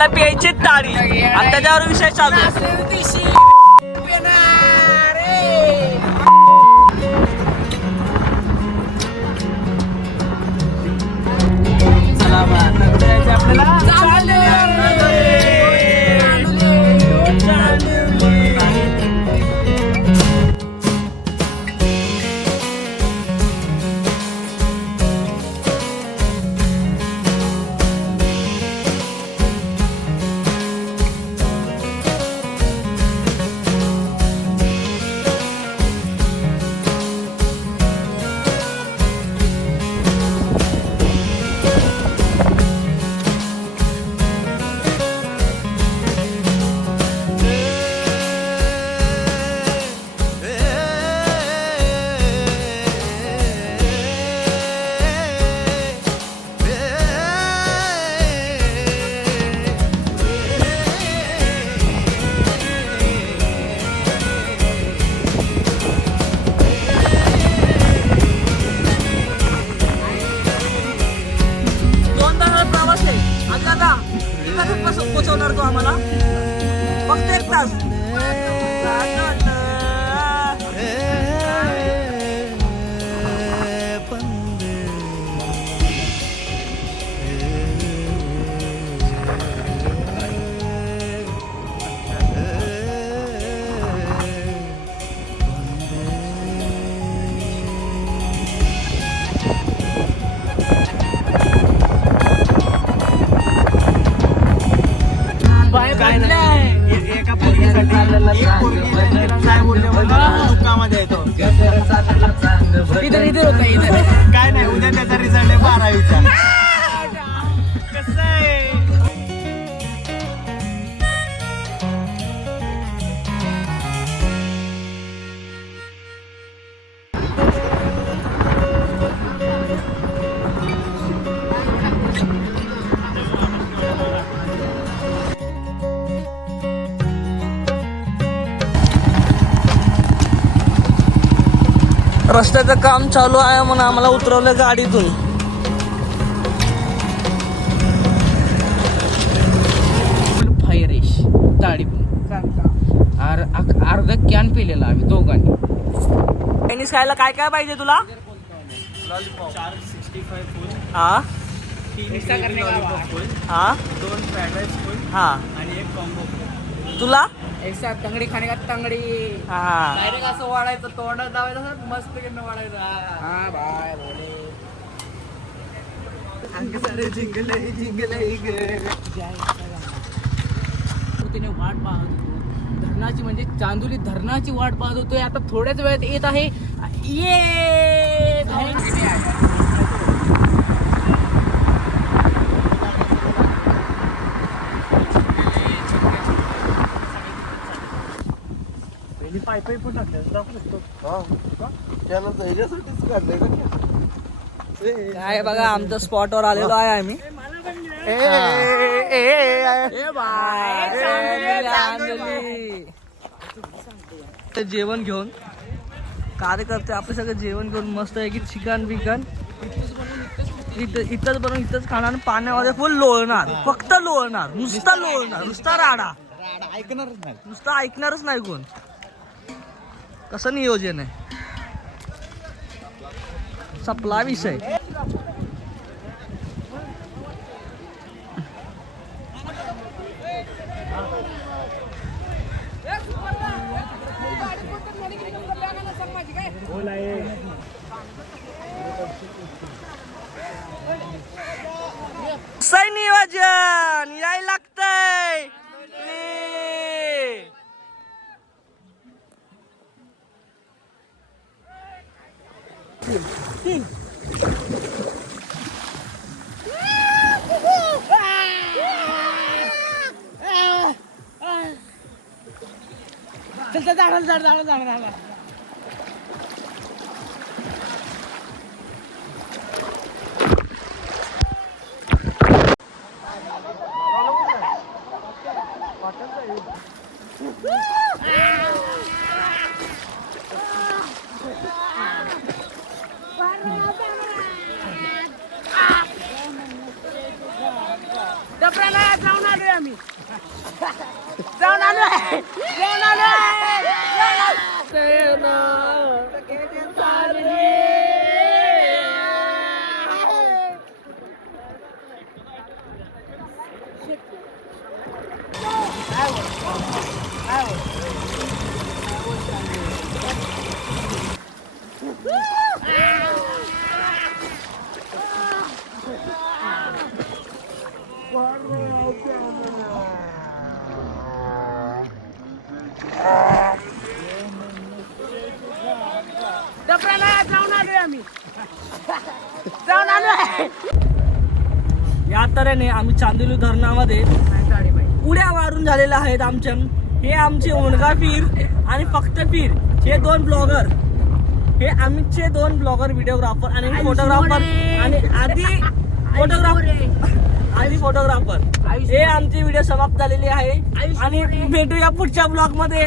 मला प्यायची ताडी आणि त्याच्यावर विषय चालू पोचवणार तो आम्हाला फक्त 1 तास. इधर होता इधर काय नाही उद्या त्याचा रिझल्ट आहे 12वीचा. कसं आहे रस्त्याचं काम चालू आहे म्हणून आम्हाला उतरवलं गाडीतून. फायरेश ताडी अर्धा कॅन पिलेला आम्ही दोघांनी. चायनीज खायला काय काय पाहिजे तुला? हा हा 2 फ्राइड राइस फुल हा आणि 1 कॉम्बो. तुला एक साथ तंगडी खाणे का तंगडी हा डायरेक्ट असं वाढायचं तोंडात लावायचं मस्त किंवा वाढायचं. हा बाय तिने वाट पाहत होतो धरणाची म्हणजे चांदोली धरणाची वाट पाहत होतोय. आता थोड्याच वेळात येत आहे पाय पण टाकले दाखवू शकतो. काय बघा आमच्या स्पॉटवर आलेलो आहे आम्ही. जेवण घेऊन कार्यकर्ते आपले सगळं जेवण घेऊन मस्त आहे की चिकन बिकन इथंच बनवून इथंच खाणार. पाण्यामध्ये फुल लोळणार फक्त लोळणार नुसता लोळणार नुसता राडा ऐकणारच नाही नुसतं ऐकणारच नाही कोण. कसं नियोजन आहे सपला विषय. सै नियोजन याय लागतंय. चल झाड जाऊन आले आम्ही जाऊन आलोय जाऊन आलोय आम्ही जाऊन आलोय या तऱ्हेने आम्ही चांदोली धरणामध्ये उड्या मारून झालेल्या आहेत आमच्या. हे आमचे ओणगा पीर आणि फक्त पीर हे दोन ब्लॉगर, हे आमचे दोन ब्लॉगर व्हिडिओग्राफर आणि फोटोग्राफर आणि आधी फोटोग्राफर हे आमची व्हिडिओ समाप्त झालेली आहे आणि भेटूया पुढच्या ब्लॉग मध्ये.